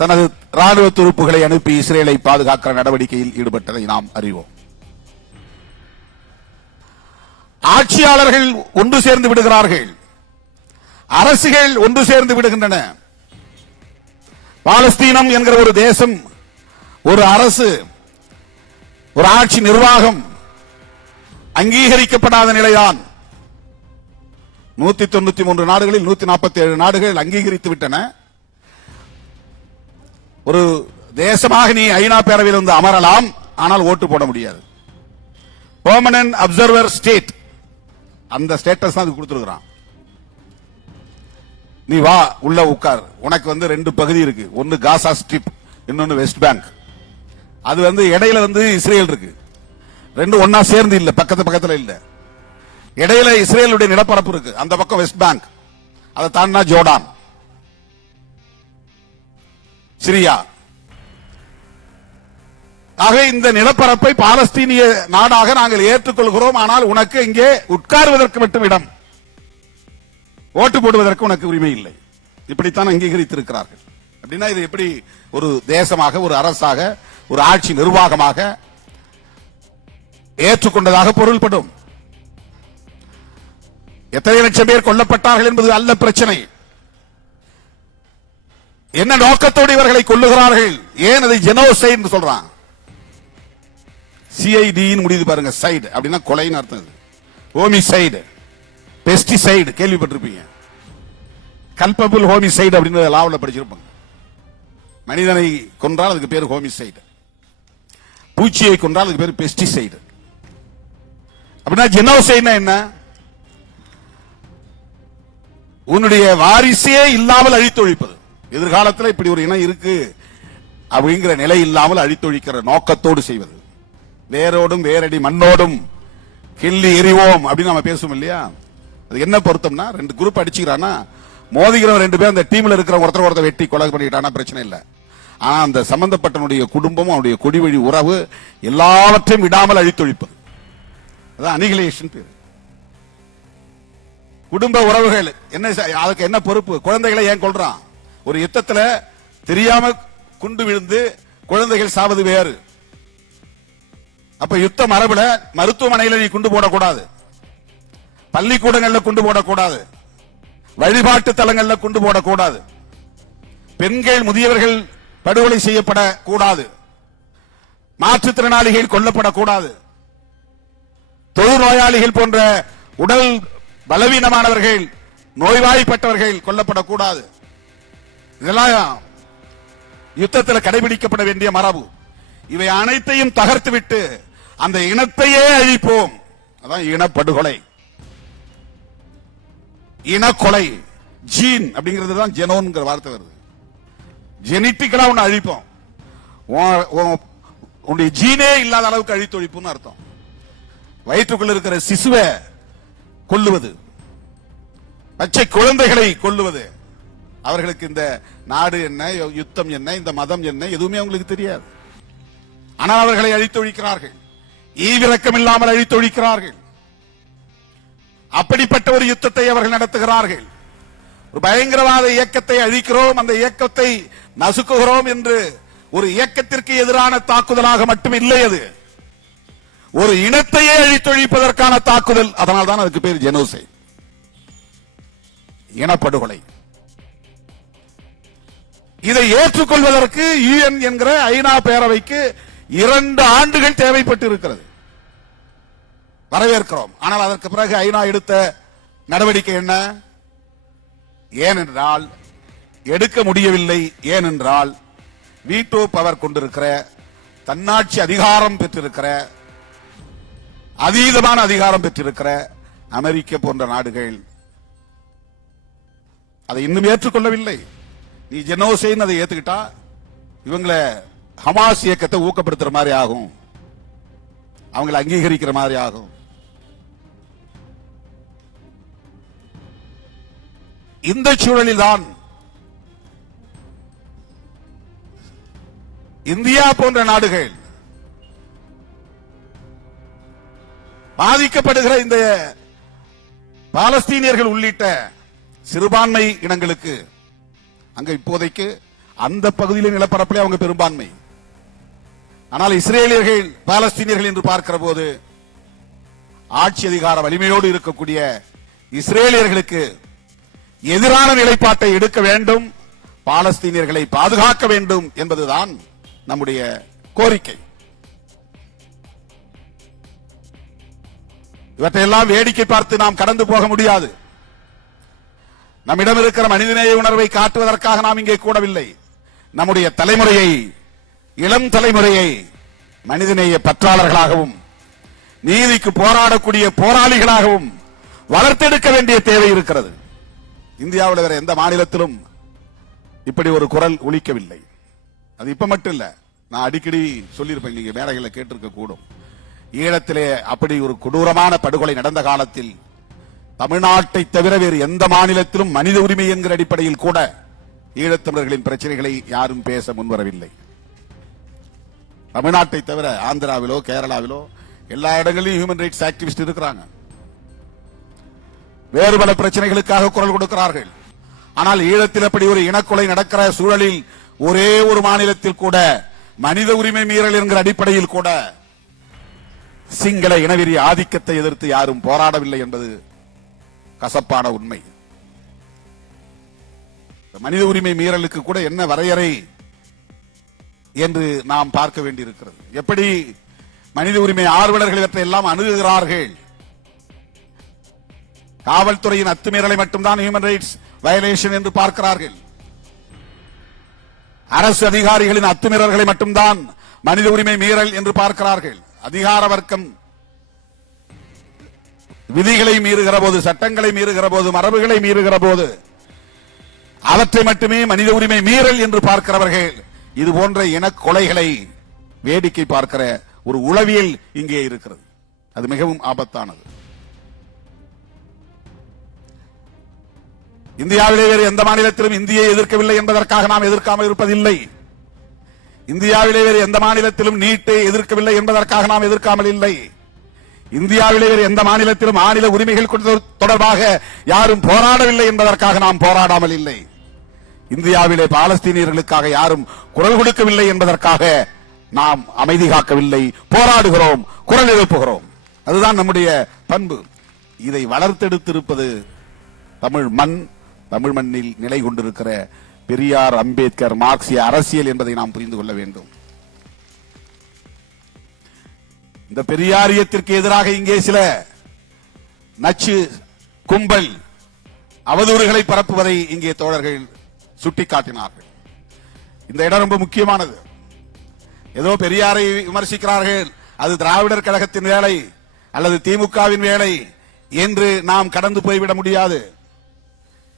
தனது ராணுவ துருப்புகளை அனுப்பி இஸ்ரேலை பாதுகாக்கிற நடவடிக்கையில் ஈடுபட்டதை நாம் அறிவோம். ஆட்சியாளர்கள் ஒன்று சேர்ந்து விடுகிறார்கள், அரசுகள் ஒன்று சேர்ந்து விடுகின்றன. பாலஸ்தீனம் என்கிற ஒரு தேசம், ஒரு அரசு, ஒரு ஆட்சி நிர்வாகம் அங்கீகரிக்கப்படாத நிலைதான். 193 நாடுகளில் 147 நாடுகள் அங்கீகரித்து விட்டன. ஒரு தேசமாக நீ ஐநா பேரவையில் வந்து அமரலாம், ஆனால் ஓட்டு போட முடியாது. பெர்மனன்ட் அப்சர்வர் ஸ்டேட், அந்த ஸ்டேட்டஸ் தான் கொடுத்திருக்கிறான். நீ வா, உள்ள உட்கார். உனக்கு 2 பகுதி இருக்கு, ஒன்னு காசா ஸ்ட்ரிப், இன்னொன்னு வெஸ்ட் பேங்க். அது இடையில இஸ்ரேல் இருக்கு. 2 ஒன்னா சேர்ந்து இல்ல, பக்கத்துல இல்ல. இடையில இஸ்ரேலுடைய நிலப்பரப்பு இருக்கு, அந்த பக்கம் வெஸ்ட் பேங்க், அதை தாண்டினா ஜோர்டான், சிரியா. ஆக இந்த நிலப்பரப்பை பாலஸ்தீனிய நாடாக நாங்கள் ஏற்றுக்கொள்கிறோம். ஆனால் உனக்கு இங்கே உட்காருவதற்கு மட்டும் இடம், ஓட்டு போடுவதற்கு உனக்கு உரிமை இல்லை. இப்படித்தான் அங்கீகரித்திருக்கிறார்கள். அப்படின்னா இது எப்படி ஒரு தேசமாக, ஒரு அரசாக, ஒரு ஆட்சி நிர்வாகமாக ஏற்றுக்கொண்டதாக பொருள்படும். எத்தனை லட்சம் பேர் கொல்லப்பட்டார்கள் என்பது அல்ல பிரச்சனை. என்ன நோக்கத்தோடு இவர்களை கொல்லுகிறார்கள்? ஏன் அதை ஜெனோசைட் என்று சொல்றான்? CID முடியுது பாருங்க, சைடு அப்படின்னா கொலைன்னு அர்த்தம். ஹோமிசைடு, பெஸ்டிசைடு கேள்விப்பட்டிருப்பீங்க. கல்பபிள் ஹோமிசைடு அப்படின்னு லாவில் படிச்சிருப்பாங்க. மனிதனை கொன்றால் அதுக்கு பேர் ஹோமிசைடு, பூச்சியை கொன்றால் அதுக்கு பேர் பெஸ்டிசைடு. அப்படின்னா ஜெனோசைட்னா என்ன? உன்னுடைய வாரிசே இல்லாமல் அழித்தொழிப்பது. எதிர்காலத்தில் இப்படி ஒரு இனம் இருக்கு அப்படிங்கிற நிலை இல்லாமல் அழித்தொழிக்கிற நோக்கத்தோடு செய்வது. வேரோடும் வேரடி மண்ணோடும் கிள்ளி எறிவோம் அப்படின்னு நம்ம பேசுவோம் இல்லையா? அது என்ன பொருத்தம்னா, 2 குரூப் அடிச்சுக்கிறானா, மோதிக்கிறவன் 2 பேர் அந்த டீம்ல இருக்கிற ஒருத்தர் வெட்டி கொலை பண்ணிட்டானா பிரச்சனை இல்லை. ஆனா அந்த சம்பந்தப்பட்டனுடைய குடும்பமும் அவனுடைய கொடிவழி உறவு எல்லாவற்றையும் விடாமல் அழித்தொழிப்பது, அதான் அனிகிலேஷன் பேர். குடும்ப உறவுகள் என்ன, அதுக்கு என்ன பொறுப்பு? குழந்தைகளை ஏன் கொல்றான்? ஒரு யுத்தத்தில் தெரியாம குண்டு விழுந்து குழந்தைகள் சாவது வேறு. அப்ப யுத்த மரபுல மருத்துவமனையில நீ குண்டு போடக்கூடாது, பள்ளிக்கூடங்கள்ல குண்டு போடக்கூடாது, வழிபாட்டு தலங்கள்ல குண்டு போடக்கூடாது, பெண்கள் முதியவர்கள் படுகொலை செய்யப்படக்கூடாது, மாற்றுத்திறனாளிகள் கொல்லப்படக்கூடாது, தொழுநோயாளிகள் போன்ற உடல் பலவீனமானவர்கள், நோய்வாய்ப்பட்டவர்கள் கொல்லப்படக்கூடாது. இதெல்லாம் யுத்தத்தில் கடைபிடிக்கப்பட வேண்டிய மரபு. இவை அனைத்தையும் தகர்த்துவிட்டு அந்த இனத்தையே அழிப்போம், அதான் இனப்படுகொலை, இனக்கொலை. ஜீன் அப்படிங்கிறது தான் ஜெனோன்ங்கிற வார்த்தை வருது. ஜெனட்டிக்கலா ஒன்னு அழிப்போம். உன்னுடைய ஜீனே இல்லாத அளவுக்கு அழித்தொழிப்புன்னு அர்த்தம். வயிற்றுக்குள்ள இருக்கிற சிசுவை கொல்லுவது, பச்சை குழந்தைகளை கொல்லுவது. அவர்களுக்கு இந்த நாடு என்ன, யுத்தம் என்ன, இந்த மதம் என்ன எதுவுமே அவங்களுக்கு தெரியாது. ஆனால் அவர்களை அழித்தொழிக்கிறார்கள், ஈவிரக்கம் இல்லாமல் அழித்தொழிக்கிறார்கள். அப்படிப்பட்ட ஒரு யுத்தத்தை அவர்கள் நடத்துகிறார்கள். ஒரு பயங்கரவாத இயக்கத்தை அழிக்கிறோம், அந்த இயக்கத்தை நசுக்குகிறோம் என்று ஒரு இயக்கத்திற்கு எதிரான தாக்குதலாக மட்டும் இல்லை, அது ஒரு இனத்தையே அழித்தொழிப்பதற்கான தாக்குதல். அதனால்தான் அதுக்கு பேர் ஜெனோசைட், இனப்படுகொலை. இதை ஏற்றுக்கொள்வதற்கு UN என்கிற ஐநா பேரவைக்கு 2 ஆண்டுகள் தேவைப்பட்டு இருக்கிறது. வரவேற்கிறோம். ஆனால் அதற்கு பிறகு ஐநா எடுத்த நடவடிக்கை என்ன? ஏனென்றால் எடுக்க முடியவில்லை. ஏனென்றால் வீட்டோ பவர் கொண்டிருக்கிற, தன்னாட்சி அதிகாரம் பெற்றிருக்கிற, அதீதமான அதிகாரம் பெற்றிருக்கிற அமெரிக்க போன்ற நாடுகள் அதை இன்னும் ஏற்றுக்கொள்ளவில்லை. நீ ஜெனோசைட் அதை ஏத்துக்கிட்டா இவங்களை ஹமாஸ் இயக்கத்தை ஊக்கப்படுத்துற மாதிரி ஆகும், அவங்களை அங்கீகரிக்கிற மாதிரி ஆகும். இந்த சூழலில் தான் இந்தியா போன்ற நாடுகள் பாதிக்கப்படுகிற இந்த பாலஸ்தீனியர்கள் உள்ளிட்ட சிறுபான்மை இனங்களுக்கு, அங்க இப்போதைக்கு அந்த பகுதியில் நிலப்பரப்பிலே அவங்க பெரும்பான்மை, ஆனால் இஸ்ரேலியர்கள் பாலஸ்தீனியர்கள் என்று பார்க்கிற போது ஆட்சி அதிகார வலிமையோடு இருக்கக்கூடிய இஸ்ரேலியர்களுக்கு எதிரான நிலைப்பாட்டை எடுக்க வேண்டும், பாலஸ்தீனியர்களை பாதுகாக்க வேண்டும் என்பதுதான் நம்முடைய கோரிக்கை. இவற்றையெல்லாம் வேடிக்கை பார்த்து நாம் கடந்து போக முடியாது. நம்மிடம் இருக்கிற மனிதநேய உணர்வை காட்டுவதற்காக நாம் இங்கே கூடவில்லை. நம்முடைய தலைமுறையை, இளம் தலைமுறையை மனிதநேய பற்றாளர்களாகவும் நீதிக்கு போராடக்கூடிய போராளிகளாகவும் வளர்த்தெடுக்க வேண்டிய தேவை இருக்கிறது. இந்தியாவில் வேற எந்த மாநிலத்திலும் இப்படி ஒரு குரல் ஒலிக்கவில்லை. அது இப்ப மட்டும் இல்ல, நான் அடிக்கடி சொல்லியிருப்பேன், நீங்க மேடைகளை கேட்டிருக்க கூடும். ஈழத்திலே அப்படி ஒரு கொடூரமான படுகொலை நடந்த காலத்தில் தமிழ்நாட்டை தவிர வேறு எந்த மாநிலத்திலும் மனித உரிமை என்கிற அடிப்படையில் கூட ஈழத்தமிழர்களின் பிரச்சனைகளை யாரும் பேச முன்வரவில்லை. தமிழ்நாட்டை தவிர ஆந்திராவிலோ கேரளாவிலோ எல்லா இடங்களிலும் ஹியூமன் ரைட்ஸ் ஆக்டிவிஸ்ட் இருக்கிறாங்க, வேறு பல பிரச்சனைகளுக்காக குரல் கொடுக்கிறார்கள். ஆனால் ஈழத்தில் அப்படி ஒரு இனக்கொலை நடக்கிற சூழலில் ஒரே ஒரு மாநிலத்தில் கூட மனித உரிமை மீறல் என்கிற அடிப்படையில் கூட சிங்கள இனவெறி ஆதிக்கத்தை எதிர்த்து யாரும் போராடவில்லை என்பது கசப்பான உண்மை. மனித உரிமை மீறலுக்கு கூட என்ன வரையறை என்று நாம் பார்க்க வேண்டியிருக்கிறது. எப்படி மனித உரிமை ஆர்வலர்கள் இவற்றை எல்லாம் அணுகுகிறார்கள்? காவல்துறையின் அத்துமீறலை மட்டும்தான் ஹியூமன் ரைட்ஸ் வயலேஷன் என்று பார்க்கிறார்கள். அரசு அதிகாரிகளின் அத்துமீறல்களை மட்டும்தான் மனித உரிமை மீறல் என்று பார்க்கிறார்கள். அதிகார வர்க்கம் விதிகளை மீறுகிற போது, சட்டங்களை மீறுகிற போது, மரபுகளை மீறுகிற போது அவற்றை மட்டுமே மனித உரிமை மீறல் என்று பார்க்கிறவர்கள் இது போன்ற இனக்கொலைகளை வேடிக்கை பார்க்கிற ஒரு உளவியல் இங்கே இருக்கிறது. அது மிகவும் ஆபத்தானது. இந்தியாவிலே வேறு எந்த மாநிலத்திலும் இந்தியை எதிர்க்கவில்லை என்பதற்காக நாம் எதிர்க்காமல் இருப்பதில்லை. இந்தியாவிலே வேறு எந்த மாநிலத்திலும் நீட்டை எதிர்க்கவில்லை என்பதற்காக நாம் எதிர்க்காமல் இல்லை. இந்தியாவிலே வேறு எந்த மாநிலத்திலும் மாநில உரிமைகள் தொடர்பாக யாரும் போராடவில்லை என்பதற்காக நாம் போராடாமல் இல்லை. இந்தியாவிலே பாலஸ்தீனியர்களுக்காக யாரும் குரல் கொடுக்கவில்லை என்பதற்காக நாம் அமைதி காக்கவில்லை, போராடுகிறோம், குரல் எழுப்புகிறோம். அதுதான் நம்முடைய பண்பு. இதை வளர்த்தெடுத்திருப்பது தமிழ் மண், தமிழ் மண்ணில் நிலை கொண்டிருக்கிற பெரியார், அம்பேத்கர், மார்க்சிய அரசியல் என்பதை நாம் புரிந்து கொள்ள வேண்டும். இந்த பெரியாரியத்திற்கு எதிராக இங்கே சில நச்சு கும்பல் அவதூறுகளை பரப்புவதை இங்கே தோழர்கள் சுட்டிக்காட்டினார்கள். இந்த இடம் ரொம்ப முக்கியமானது. ஏதோ பெரியாரை விமர்சிக்கிறார்கள், அது திராவிடர் கழகத்தின் வேலை அல்லது திமுகவின் வேலை என்று நாம் கடந்து போய்விட முடியாது.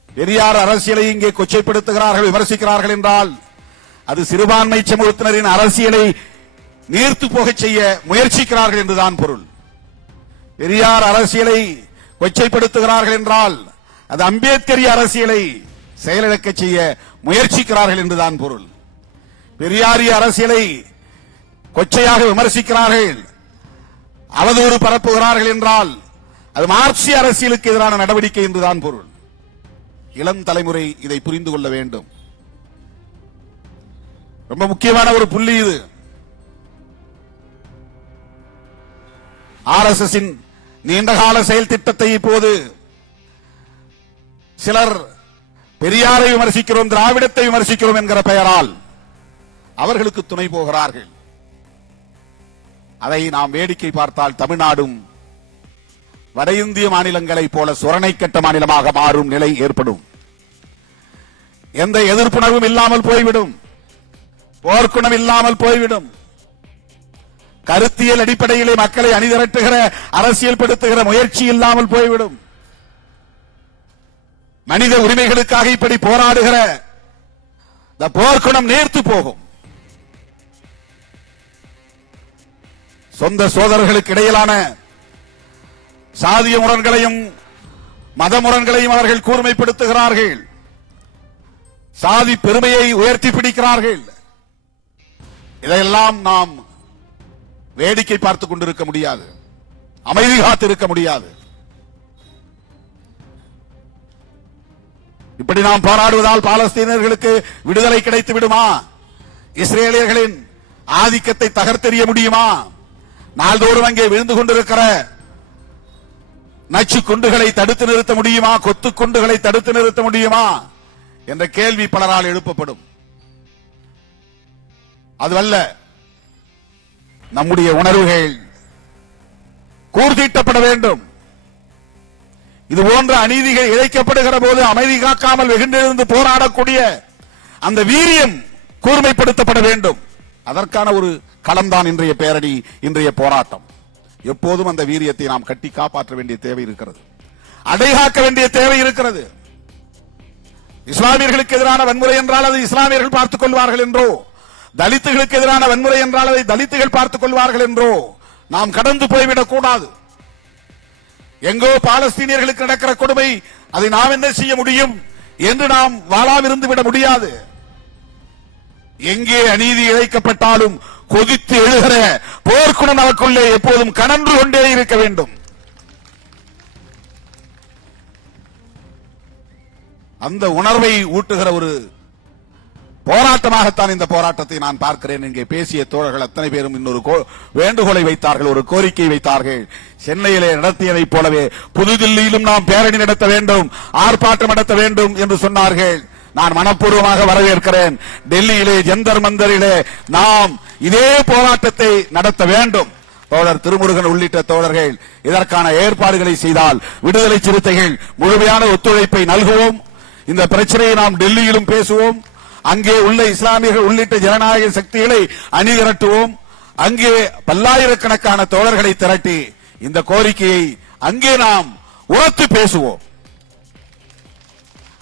பெரியார் அரசியலை இங்கே கொச்சைப்படுத்துகிறார்கள், விமர்சிக்கிறார்கள் என்றால் அது சிறுபான்மை சமூகத்தினரின் அரசியலை நீர்த்து போகச் செய்ய முயற்சிக்கிறார்கள் என்றுதான் பொருள். பெரியார் அரசியலை கொச்சைப்படுத்துகிறார்கள் என்றால் அது அம்பேத்கரிய அரசியலை செயலிழக்க செய்ய முயற்சிக்கிறார்கள் என்றுதான் பொருள். பெரியாரிய அரசியலை கொச்சையாக விமர்சிக்கிறார்கள், அவதூறு பரப்புகிறார்கள் என்றால் அது மார்க்சிய அரசியலுக்கு எதிரான நடவடிக்கை என்றுதான் பொருள். இளம் தலைமுறை இதை புரிந்து கொள்ள வேண்டும். ரொம்ப முக்கியமான ஒரு புள்ளி இது. RSS நீண்டகால செயல் திட்டத்தை இப்போது சிலர் பெரியாரை விமர்சிக்கிறோம், திராவிடத்தை விமர்சிக்கிறோம் என்கிற பெயரால் அவர்களுக்கு துணை போகிறார்கள். அதை நாம் வேடிக்கை பார்த்தால் தமிழ்நாடும் வட இந்திய மாநிலங்களைப் போல சுரணைக்கட்ட மாநிலமாக மாறும் நிலை ஏற்படும். எந்த எதிர்ப்புணர்வும் இல்லாமல் போய்விடும், போர்க்குணம் இல்லாமல் போய்விடும். கருத்தியல் அடிப்படையிலே மக்களை அணிதிரட்டுகிற அரசியல் படுத்துகிற முயற்சி இல்லாமல் போய்விடும். மனித உரிமைகளுக்காக இப்படி போராடுகிற இந்த போர்க்குணம் நேர்த்து போகும். சொந்த சோதரர்களுக்கு இடையிலான சாதிய முரண்களையும் மத முரண்களையும் அவர்கள் கூர்மைப்படுத்துகிறார்கள். சாதி பெருமையை உயர்த்தி பிடிக்கிறார்கள். இதையெல்லாம் நாம் வேடிக்கை பார்த்துக் கொண்டிருக்க முடியாது, அமைதி காத்திருக்க முடியாது. இப்படி நாம் போராடுவதால் பாலஸ்தீனர்களுக்கு விடுதலை கிடைத்து விடுமா? இஸ்ரேலியர்களின் ஆதிக்கத்தை தகர்த்தெறிய முடியுமா? நாள்தோறும் அங்கே விழுந்து கொண்டிருக்கிற நச்சு குண்டுகளை தடுத்து நிறுத்த முடியுமா? கொத்து குண்டுகளை தடுத்து நிறுத்த முடியுமா என்ற கேள்வி பலரால் எழுப்பப்படும். அதுவல்ல, நம்முடைய உணர்வுகள் கூர்தீட்டப்பட வேண்டும். இது போன்ற அநீதிகள் இழைக்கப்படுகிற போது அமைதி காக்காமல் வெகுண்டெழுந்து போராடக்கூடிய அந்த வீரியம் கூர்மைப்படுத்தப்பட வேண்டும். அதற்கான ஒரு களம்தான் இன்றைய பேரணி, இன்றைய போராட்டம். எப்போதும் அந்த வீரியத்தை நாம் கட்டி காப்பாற்ற வேண்டிய தேவை இருக்கிறது, அடைகாக்க வேண்டிய தேவை இருக்கிறது. இஸ்லாமியர்களுக்கு எதிரான வன்முறை என்றால் அதை இஸ்லாமியர்கள் பார்த்துக் கொள்வார்கள் என்றோ, தலித்துகளுக்கு எதிரான வன்முறை என்றால் அதை தலித்துகள் பார்த்துக் கொள்வார்கள் என்றோ நாம் கடந்து போய்விடக் கூடாது. எங்கோ பாலஸ்தீனியர்களுக்கு நடக்கிற கொடுமை, அதை நாம் என்ன செய்ய முடியும் என்று நாம் வாழாவிருந்து விட முடியாது. எங்கே அநீதி இழைக்கப்பட்டாலும் கொதித்து எழுகிற போர்க்குணம் நமக்குள்ளே எப்போதும் கனன்று கொண்டே இருக்க வேண்டும். அந்த உணர்வை ஊட்டுகிற ஒரு போராட்டமாகத்தான் இந்த போராட்டத்தை நான் பார்க்கிறேன். இங்கே பேசிய தோழர்கள் அத்தனை பேரும் இன்னொரு வேண்டுகோளை வைத்தார்கள், ஒரு கோரிக்கை வைத்தார்கள். சென்னையிலே நடத்தியதைப் போலவே புதுதில்லியிலும் நாம் பேரணி நடத்த வேண்டும், ஆர்ப்பாட்டம் நடத்த வேண்டும் என்று சொன்னார்கள். நான் மனப்பூர்வமாக வரவேற்கிறேன். டெல்லியிலே ஜந்தர் மந்தரிலே நாம் இதே போராட்டத்தை நடத்த வேண்டும். தோழர் திருமுருகன் உள்ளிட்ட தோழர்கள் இதற்கான ஏற்பாடுகளை செய்தால் விடுதலை சிறுத்தைகள் முழுமையான ஒத்துழைப்பை நல்குவோம். இந்த பிரச்சனையை நாம் டெல்லியிலும் பேசுவோம். அங்கே உள்ள இஸ்லாமியர்கள் உள்ளிட்ட ஜனநாயக சக்திகளை அணிதிரட்டுவோம். அங்கே பல்லாயிரக்கணக்கான தோழர்களை திரட்டி இந்த கோரிக்கையை அங்கே நாம் உரத்து பேசுவோம்.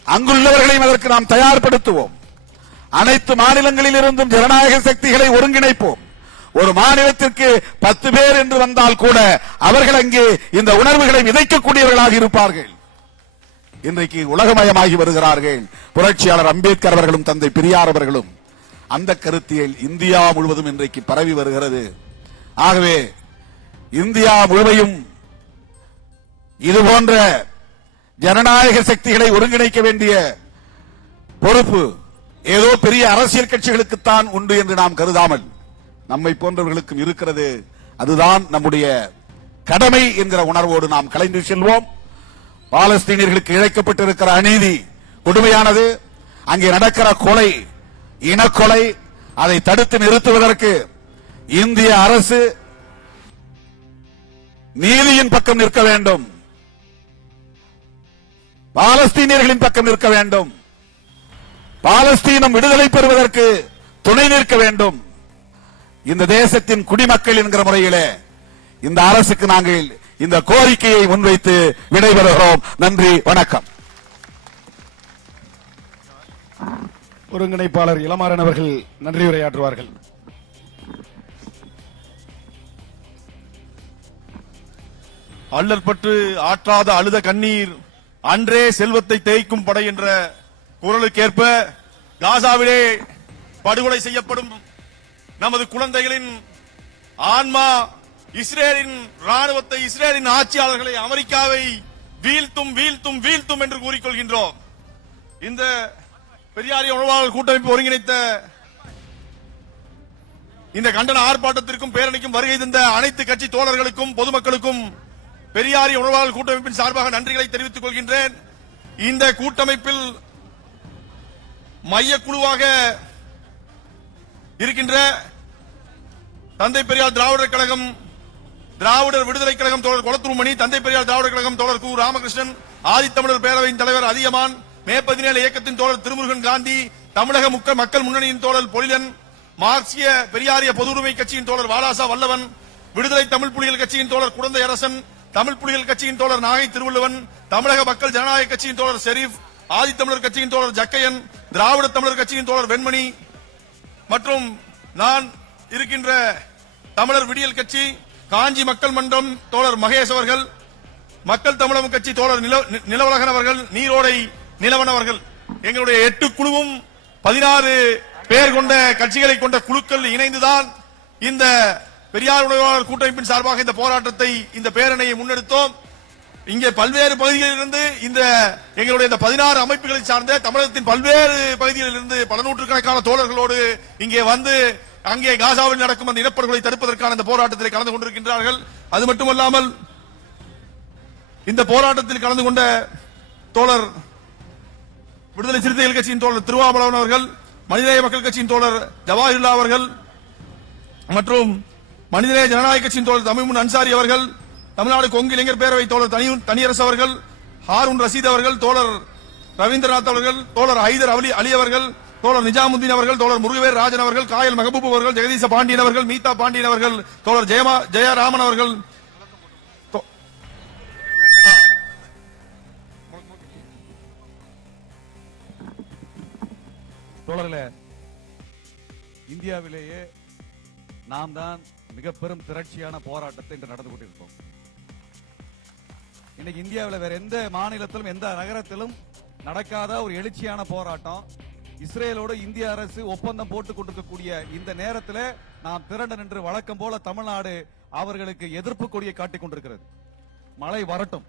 அங்குள்ளவர்களையும் அதற்கு நாம் தயார்படுத்துவோம். அனைத்து மாநிலங்களில் இருந்தும் ஜனநாயக சக்திகளை ஒருங்கிணைப்போம். ஒரு மாநிலத்திற்கு 10 பேர் என்று வந்தால் கூட அவர்கள் அங்கே இந்த உணர்வுகளை விதைக்கக்கூடியவர்களாக இருப்பார்கள். இன்றைக்கு உலகமயமாகி வருகிறார்கள். புரட்சியாளர் அம்பேத்கர் அவர்களும் தந்தை பெரியார் அவர்களும் அந்த கருத்தியல் இந்தியா முழுவதும் இன்றைக்கு பரவி வருகிறது. ஆகவே இந்தியா முழுமையும் இதுபோன்ற ஜனநாயக சக்திகளை ஒருங்கிணைக்க வேண்டிய பொறுப்பு ஏதோ பெரிய அரசியல் கட்சிகளுக்குத்தான் உண்டு என்று நாம் கருதாமல் நம்மை போன்றவர்களுக்கும் இருக்கிறது. அதுதான் நம்முடைய கடமை என்கிற உணர்வோடு நாம் கலைந்து செல்வோம். பாலஸ்தீனியர்களுக்கு இழைக்கப்பட்டிருக்கிற அநீதி கொடுமையானது. அங்கே நடக்கிற கொலை, இனக்கொலை, அதை தடுத்து நிறுத்துவதற்கு இந்திய அரசு நீதியின் பக்கம் நிற்க வேண்டும், பாலஸ்தீனியர்களின் பக்கம் நிற்க வேண்டும். பாலஸ்தீனம் விடுதலை பெறுவதற்கு துணை நிற்க வேண்டும். இந்த தேசத்தின் குடிமக்கள் என்கிற முறையிலே இந்த அரசுக்கு நாங்கள் இந்த கோரிக்கையை முன்வைத்து விடைபெறுகிறோம். நன்றி, வணக்கம். ஒருங்கிணைப்பாளர் இளமாறன் அவர்கள் நன்றி உரையாற்றுவார்கள். அல்லற்பட்டு ஆற்றாத அழுத கண்ணீர் அன்றே செல்வத்தை தேய்க்கும் படை என்ற குரலுக்கேற்ப காசாவிலே படுகொலை செய்யப்படும் நமது குழந்தைகளின் ஆன்மா இஸ்ரேலின் ராணுவத்தை, இஸ்ரேலின் ஆட்சியாளர்களை, அமெரிக்காவை வீழ்த்தும் வீழ்த்தும் வீழ்த்தும் என்று கூறிக்கொள்கின்றோம். இந்த பெரியாரிய உணவாளர் கூட்டமைப்பு ஒருங்கிணைத்த இந்த கண்டன ஆர்ப்பாட்டத்திற்கும் பேரணிக்கும் வருகை தந்த அனைத்து கட்சி தோழர்களுக்கும் பொதுமக்களுக்கும் பெரியாரிய உணவாளர் கூட்டமைப்பின் சார்பாக நன்றிகளை தெரிவித்துக் கொள்கின்றேன். இந்த கூட்டமைப்பில் மையக்குழுவாக இருக்கின்ற தந்தை பெரியார் திராவிடர் கழகம், திராவிடர் விடுதலை கழகம் தோழர் கொளத்தூர்மணி, தந்தை பெரியார் திராவிடர் கழகம் தோழர் கு ராமகிருஷ்ணன், ஆதித்தமிழர் பேரவையின் தலைவர் அதியமான், மே 17 இயக்கத்தின் தோழர் திருமுருகன் காந்தி, தமிழக மக்கள் முன்னணியின் தோழர் பொலிலன், மார்க்சிய பெரியாரிய பொது உரிமை கட்சியின் தோழர் வாலாசா வல்லவன், விடுதலை தமிழ் புலிகள் கட்சியின் தோழர் குழந்தை அரசன், தமிழ் புலிகள் கட்சியின் தோழர் நாகை திருவள்ளுவன், தமிழக மக்கள் ஜனநாயக கட்சியின் தோழர் ஷெரீப், ஆதித்தமிழர் கட்சியின் தோழர் ஜக்கையன், திராவிட தமிழர் கட்சியின் தோழர் வெண்மணி மற்றும் நான் இருக்கின்ற தமிழர் விடியல் கட்சி, காஞ்சி மக்கள் மன்றம் தோழர் மகேஷ் அவர்கள், மக்கள் தமிழகம் கட்சி தோழர் நிலவழகன் அவர்கள், நீரோடை நிலவன் அவர்கள், எங்களுடைய 8 குழுவும் 16 பேர் கொண்ட கட்சிகளை கொண்ட குழுக்கள் இணைந்துதான் இந்த பெரியார் உணவாளர் கூட்டமைப்பின் சார்பாக இந்த போராட்டத்தை, இந்த பேரணியை முன்னெடுத்தோம். இங்கே பல்வேறு பகுதிகளில் இருந்து இந்த எங்களுடைய இந்த 16 அமைப்புகளை சார்ந்த தமிழகத்தின் பல்வேறு பகுதிகளில் இருந்து பல நூற்றுக்கணக்கான தோழர்களோடு இங்கே வந்து அங்கே காசாவில் நடக்கும் அந்த இனப்படுகொலை தடுப்பதற்கான இந்த போராட்டத்தில் கலந்து கொண்டிருக்கின்றார்கள். அது மட்டுமல்லாமல் இந்த போராட்டத்தில் கலந்து கொண்ட தோழர் விடுதலை சிறுத்தைகள் கட்சியின் தோழர் திருவாபலவன் அவர்கள், மனிதநேய மக்கள் கட்சியின் தோழர் ஜவாஹிருல்லா அவர்கள் மற்றும் மனிதநேய ஜனநாயக கட்சியின் தோழர் தமிமுன் அன்சாரி அவர்கள், தமிழ்நாடு கொங்கு இளைஞர் பேரவை தோழர் தனியரசு அவர்கள், ஹாரூன் ரசீத் அவர்கள், தோழர் ரவீந்திரநாத் அவர்கள், தோழர் ஹைதர் அலி அவர்கள், தோழர் நிஜாமுத்தீன் அவர்கள், தோழர் முருகவேர் ராஜன் அவர்கள், காயல் மெஹபூப் அவர்கள், ஜெகதீச பாண்டியன் அவர்கள், மீதா பாண்டியன் அவர்கள், தோழர் ஜெயராமன் அவர்கள், தோழர்களே, இந்தியாவிலேயே நாம் தான் மிக பெரும் திரட்சியான போராட்டத்தை இன்று நடந்து கொண்டிருக்கோம். இன்னைக்கு இந்தியாவில் வேற எந்த மாநிலத்திலும் எந்த நகரத்திலும் நடக்காத ஒரு எழுச்சியான போராட்டம். இஸ்ரேலோடு இந்திய அரசு ஒப்பந்தம் போட்டுக் கொண்டிருக்கக்கூடிய இந்த நேரத்தில் நாம் திரண்டு நின்று வழக்கம் போல தமிழ்நாடு அவர்களுக்கு எதிர்ப்பு கொடியை காட்டிக் கொண்டிருக்கிறது. மழை வரட்டும்,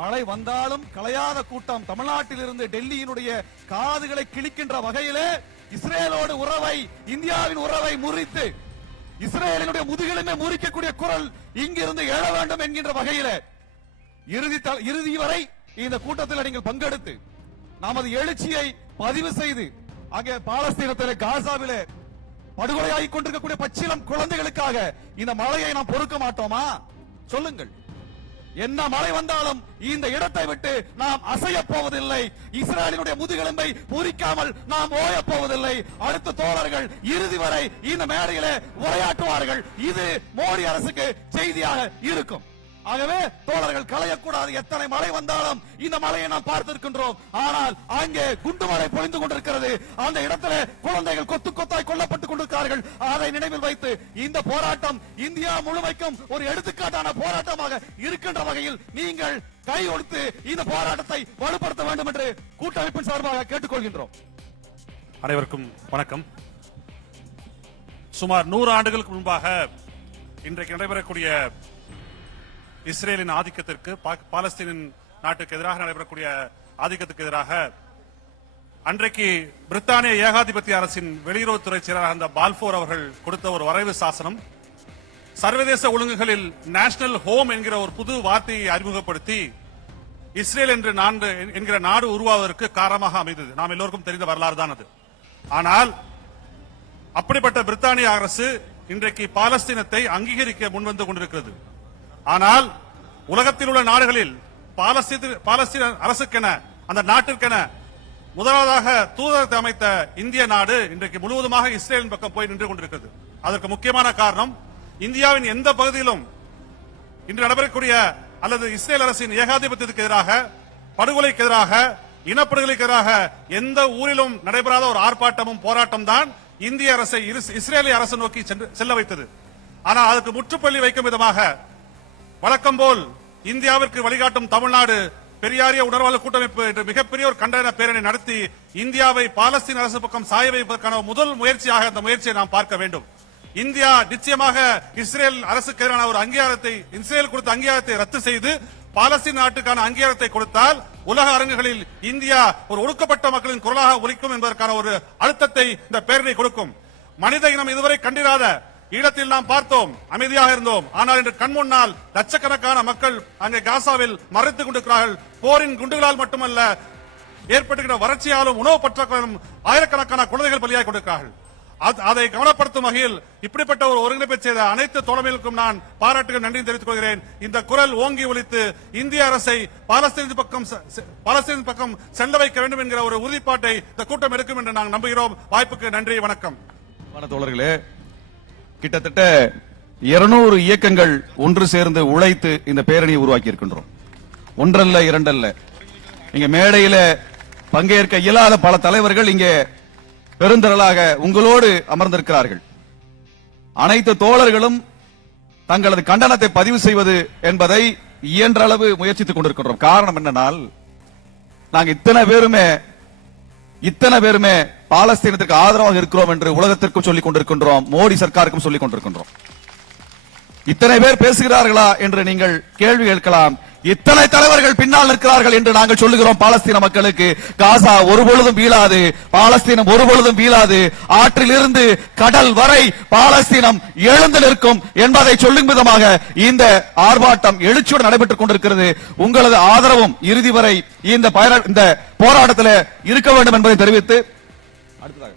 மழை வந்தாலும் கலையாத கூட்டம் தமிழ்நாட்டில் இருந்து டெல்லியினுடைய காதுகளை கிழிக்கின்ற வகையிலே இஸ்ரேலோடு உறவை, இந்தியாவின் உறவை முறித்து இஸ்ரேலினுடைய முதுகெலும்பை முறிக்கக்கூடிய குரல் இங்கிருந்து எழ வேண்டும் என்கின்ற வகையிலே இறுதி வரை இந்த கூட்டத்தில் நீங்கள் பங்கெடுத்து நமது எழுச்சியை பதிவு செய்து அங்கே பாலஸ்தீனத்திலே காசாவிலே படுகொலையாகிக் கொண்டிருக்கக்கூடிய பச்சிளம் குழந்தைகளுக்காக இந்த மழையை நாம் பொறுக்க மாட்டோமா? சொல்லுங்கள். என்ன மழை வந்தாலும் இந்த இடத்தை விட்டு நாம் அசைய போவதில்லை. இஸ்ரேலினுடைய முதுகெலும்பை பூரிக்காமல் நாம் ஓய போவதில்லை. அடுத்த தோழர்கள் இறுதி வரை இந்த மேடையிலே உரையாற்றுவார்கள். இது மோடி அரசுக்கு செய்தியாக இருக்கும். ஆகவே தோழர்கள் களையக்கூடாது. எத்தனை மழை வந்தாலும் இந்த மழையை நாம் பார்த்திருக்கின்றோம். ஆனால் அங்கே குண்டு மழை பொழிந்து கொண்டிருக்கிறது. அந்த இடத்துல குழந்தைகள் கொத்து கொத்தாய் கொல்லப்பட்டுக் கொண்டிருக்கிறார்கள். அதை நினைவில் வைத்து இந்த போராட்டம் இந்தியா முழுமைக்கும் ஒரு எடுத்துக்காட்டான போராட்டமாக இருக்கின்ற வகையில் நீங்கள் கை கொடுத்து இந்த போராட்டத்தை வலுப்படுத்த வேண்டும் என்று கூட்டமைப்பின் சார்பாக கேட்டுக்கொள்கின்றோம். அனைவருக்கும் வணக்கம். சுமார் 100 ஆண்டுகளுக்கு முன்பாக இன்றைக்கு நடைபெறக்கூடிய இஸ்ரேலின் ஆதிக்கத்திற்கு, பாலஸ்தீனின் நாட்டுக்கு எதிராக நடைபெறக்கூடிய ஆதிக்கத்துக்கு எதிராக அன்றைக்கு பிரித்தானிய ஏகாதிபத்திய அரசின் வெளியுறவுத்துறை செயலராக இருந்த பால்போர் அவர்கள் கொடுத்த ஒரு வரைவு சாசனம் சர்வதேச ஒழுங்குகளில் நேஷனல் ஹோம் என்கிற ஒரு புது வார்த்தையை அறிமுகப்படுத்தி இஸ்ரேல் என்கிற நாடு உருவாவதற்கு காரணமாக அமைந்தது. நாம் எல்லோருக்கும் தெரிந்த வரலாறு தான் அது. ஆனால் அப்படிப்பட்ட பிரித்தானிய அரசு இன்றைக்கு பாலஸ்தீனத்தை அங்கீகரிக்க முன்வந்து கொண்டிருக்கிறது. ஆனால் உலகத்தில் உள்ள நாடுகளில் பாலஸ்தீன அரசுக்கென, அந்த நாட்டிற்கென முதலாவதாக தூதரகத்தை அமைத்த இந்திய நாடு இன்றைக்கு முழுவதுமாக இஸ்ரேலின் பக்கம் போய் நின்று கொண்டிருக்கிறது. அதற்கு முக்கியமான காரணம், இந்தியாவின் எந்த பகுதியிலும் இன்று நடைபெறக்கூடிய அல்லது இஸ்ரேல் அரசின் ஏகாதிபத்தியத்துக்கு எதிராக, படுகொலைக்கு எதிராக, இனப்படுகொலைக்கு எதிராக எந்த ஊரிலும் நடைபெறாத ஒரு ஆர்ப்பாட்டமும் போராட்டம் தான் இந்திய அரசை இஸ்ரேலிய அரசு நோக்கி செல்ல வைத்தது. ஆனால் அதுக்கு முற்றுப்புள்ளி வைக்கும் விதமாக வழக்கம் போல் இந்தியாவிற்கு வழிகாட்டும் தமிழ்நாடு பெரியாரிய உணர்வாளர் கூட்டமைப்பு என்று மிகப்பெரிய ஒரு கண்டன பேரணி நடத்தி இந்தியாவை பாலஸ்தீன அரசு பக்கம் சாய வைப்பதற்கான முதல் முயற்சியாக அந்த முயற்சியை நாம் பார்க்க வேண்டும். இந்தியா நிச்சயமாக இஸ்ரேல் அரசுக்கு எதிரான ஒரு அங்கீகாரத்தை, இஸ்ரேல் கொடுத்த அங்கீகாரத்தை ரத்து செய்து பாலஸ்தீன நாட்டுக்கான அங்கீகாரத்தை கொடுத்தால் உலக அரங்குகளில் இந்தியா ஒரு ஒடுக்கப்பட்ட மக்களின் குரலாக ஒலிக்கும் என்பதற்கான ஒரு அழுத்தத்தை இந்த பேரணி கொடுக்கும். மனித இனம் இதுவரை கண்டிராத ஈழத்தில் நாம் பார்த்தோம், அமைதியாக இருந்தோம். ஆனால் இன்று கண் முன்னால் லட்சக்கணக்கான மக்கள் அங்கே காசாவில் மறைத்துக் கொண்டிருக்கிறார்கள். போரின் குண்டுகளால் மட்டுமல்ல, ஏற்பட்டுகிற வறட்சியாலும் உணவு பற்றாக்குறையாலும் ஆயிரக்கணக்கான குழந்தைகள் பலியாகி கொண்டிருக்கிறார்கள். அதை கவனப்படுத்தும் வகையில் இப்படிப்பட்ட ஒரு ஒருங்கிணைப்பை செய்த அனைத்து தோழமைகளுக்கும் நான் பாராட்டுகள் நன்றி தெரிவித்துக் கொள்கிறேன். இந்த குரல் ஓங்கி ஒலித்து இந்திய அரசை பாலஸ்தீன பக்கம் செல்ல வைக்க வேண்டும் என்கிற ஒரு உறுதிப்பாட்டை இந்த கூட்டம் எடுக்கும் என்று நாங்கள் நம்புகிறோம். வாய்ப்புக்கு நன்றி, வணக்கம். தோழர்களே, கிட்டத்தட்ட 200 இயக்கங்கள் ஒன்று சேர்ந்து உழைத்து இந்த பேரணியை உருவாக்கி இருக்கின்றோம். ஒன்றல்ல, இரண்டல்ல. இங்க மேடையில பங்கேற்க இயலாத பல தலைவர்கள் இங்கே பெருந்திரளாக உங்களோடு அமர்ந்திருக்கிறார்கள். அனைத்து தோழர்களும் தங்களது கண்டனத்தை பதிவு செய்வது என்பதை இயன்ற அளவு முயற்சித்துக் கொண்டிருக்கின்றோம். காரணம் என்னன்னா, நாங்க இத்தனை பேருமே பாலஸ்தீனத்திற்கு ஆதரவாக இருக்கிறோம் என்று உலகத்திற்கும் சொல்லிக் கொண்டிருக்கின்றோம், மோடி சர்க்காருக்கும் சொல்லிக் கொண்டிருக்கின்றோம். இத்தனை பேர் பேசுகிறார்களா என்று நீங்கள் கேள்வி கேட்கலாம். இத்தனை தலைவர்கள் பின்னால் நிற்கிறார்கள் என்று நாங்கள் சொல்லுகிறோம் பாலஸ்தீன மக்களுக்கு. காசா ஒருபொழுதும் வீழாது, பாலஸ்தீனம் ஒருபொழுதும் வீழாது. ஆற்றில் இருந்து கடல் வரை பாலஸ்தீனம் எழுந்து நிற்கும் என்பதை சொல்லும் விதமாக இந்த ஆர்ப்பாட்டம் எழுச்சியோடு நடைபெற்றுக் கொண்டிருக்கிறது. உங்களது ஆதரவும் இறுதி வரை இந்த போராட்டத்தில் இருக்க வேண்டும் என்பதை தெரிவித்து அடுத்ததாக